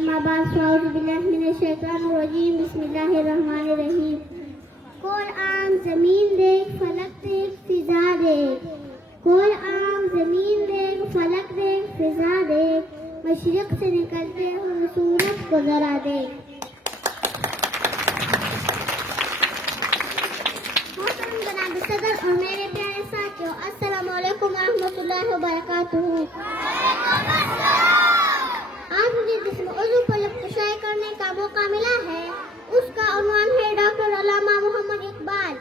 अम्मा बाद अऊज़ु बिल्लाहि मिनश शैतानिर रजीम बिस्मिल्लाहिर रहमानिर रहीम। कोई आम जमीन देख, फलक देख, फिजा देख। कोई आम जमीन देख, फलक देख, फिजा देख। मशरिक से निकलते हुए सूरज को जरा देख। जनाब सदर और मेरे प्यारे साथियों, अस्सलामु अलैकुम रहमतुल्लाहि व बरकातुहू। आज मुझे जिस मौजू पर कुशाई करने का मौका मिला है उसका उन्वान है डॉक्टर अल्लामा मोहम्मद इकबाल।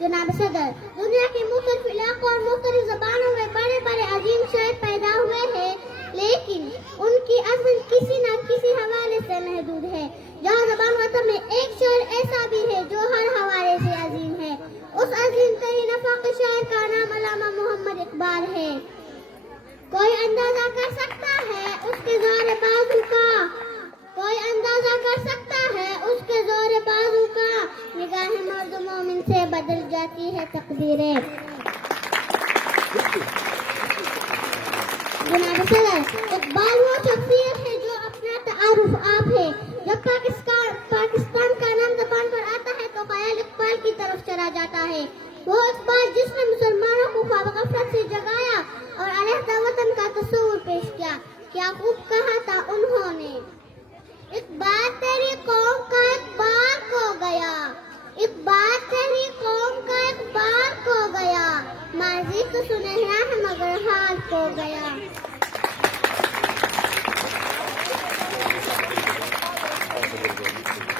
जनाब सदर, दुनिया के मुख्तलिफ इलाकों और मुख्तलिफ ज़बानों में बड़े बड़े अजीम शायर पैदा हुए हैं, लेकिन उनकी अज़्म किसी न किसी हवाले से महदूद है। जहाँ ज़बान वतन में एक शायर ऐसा भी है जो हर हवाले से अजीम है। उस अजीम तरीन अफाक़ी शायर का नाम अल्लामा मोहम्मद इकबाल है। कोई अंदाजा कर सकता है उसके ज़ोर बाजू का, कोई अंदाजा कर सकता है उसके ज़ोर बाजू का। निगाहें मर्द मोमिन से बदल जाती है तकदीरें। जनाब सदर, इकबाल वो शख्सियत है जो अपना तारुफ आप है। जब पाकिस्तान का नाम ज़बान पर आता है तो ख्याल इकबाल की तरफ चला जाता है। वो इकबाल जिसने मुसलमानों को ख्वाब गफलत से जगाया और अलहदा वतन का तस्वुर पेश किया। क्या खूब कहा था उन्होंने, इकबाल तेरी कौम का इकबाल खो गया, इकबाल तेरी कौम का इकबाल खो गया। माजी तो सुनहरा है मगर हाल खो गया।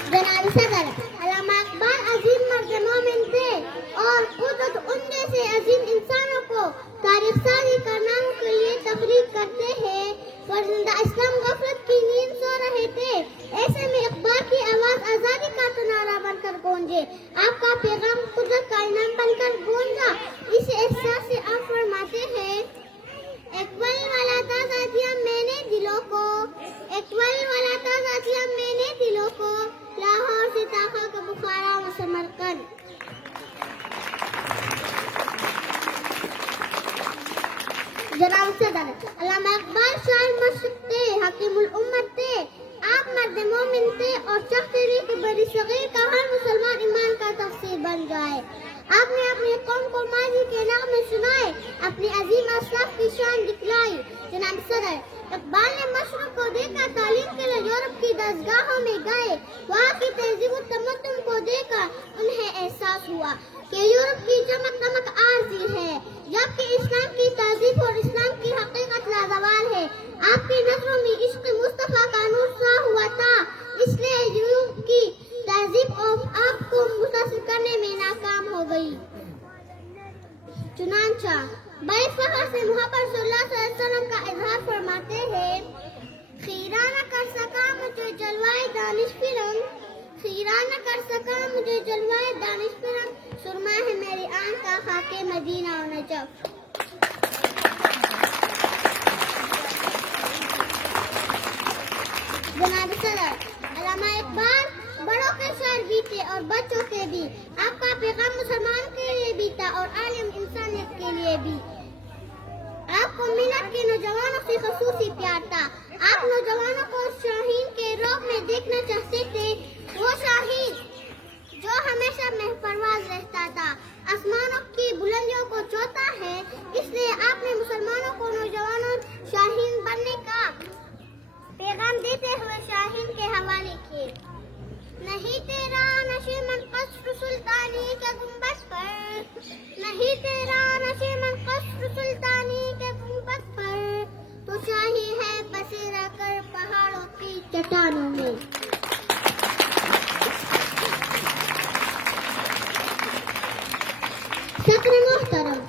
जनाब सदर, अल्लामा इकबाल अजीम मर्द मोमिन थे और खुद उन जैसे अजीम इंसानों को तारीख साजी करना के लिए तकरीर करते हैं। फरिंदा इस्लाम गफलत की नींद सो रहे थे, ऐसे में इकबाल की आवाज आजादी का नारा बनकर गूंजे, आपका पैगाम कुदरत का इनाम बनकर गूंजा। इस एहसास से आप फरमाते हैं, इकबाल वाला ताज़ा दिया मैंने दिलों को, इकबाल वाला ताज़ा दिया मैंने दिलों को, लाहौर से ताखा का बुखारा व समरकंद। जनाब सदर, अल्लामा इकबाल शायर मशरिक़ थे, हकीमुल उम्मत थे, आप मर्द मोमिन थे और चाहते थे कि बड़ी सगीर का हर मुसलमान ईमान का तफसीर बन जाए। आपने अपनी कौम को माजी के नग़मे सुनाए, अपनी अजीम असलाफ की शान दिखलाई। जनाब सदर, इकबाल ने मशरिक़ को देखा, तालीम के लिए यूरोप की दरगाहों में गए। वहाँ की तहज़ीब और तमद्दुन को देखकर उन्हें एहसास हुआ कि यूरोप की चमक दमक आरज़ी है, जबकि इस्लाम की तहज़ीब और इस्लाम की हकीकत लाज़वाल है। आपकी नज़रों में इश्क़ मुस्तफ़ा का नूर सा हुआ था, इसलिए यूरोप की तहज़ीब आपको मुतासिर करने में नाकाम हो गई। चुनांचा बड़े फ़ख्र से मुहब्बत सल्लल्लाहु अलैहि वसल्लम का इज़हार फरमाते हैं, खीरा न कर सका मुझे जलवाए दानिश फिरंग, खीरा न कर सका मुझे जलवाए दानिश फिरंग, सुरमा है मेरी आंख का खाके मदीना और नजफ। जनाब सदर, अल्लामा इकबाल बड़ों के शायर भी थे और बच्चों के भी। आपका पैगाम मुसलमान के लिए भी था और आलिम इंसानियत के लिए भी। आपको मिलत के नौजवानों से ख़ुसूसी प्यार था। आप नौजवानों को शाहीन के रूप में देखना चाहते थे, वो शाहीन जो हमेशा महफरवाज रहता था, आसमानों की बुलंदियों को छूता है। इसलिए आपने मुसलमानों को नौजवानों शाहीन बनने का पैगाम देते हुए शाहीन के हवाले किए। नहीं तेरा नशीमन कसर सुल्तानी के गुंबद पर, नहीं तेरा नशीमन कसर सुल्तानी के गुंबद पर, तो शाही है बसेरा कर पहाड़ों की चट्टानों में। सदर मोहतरम,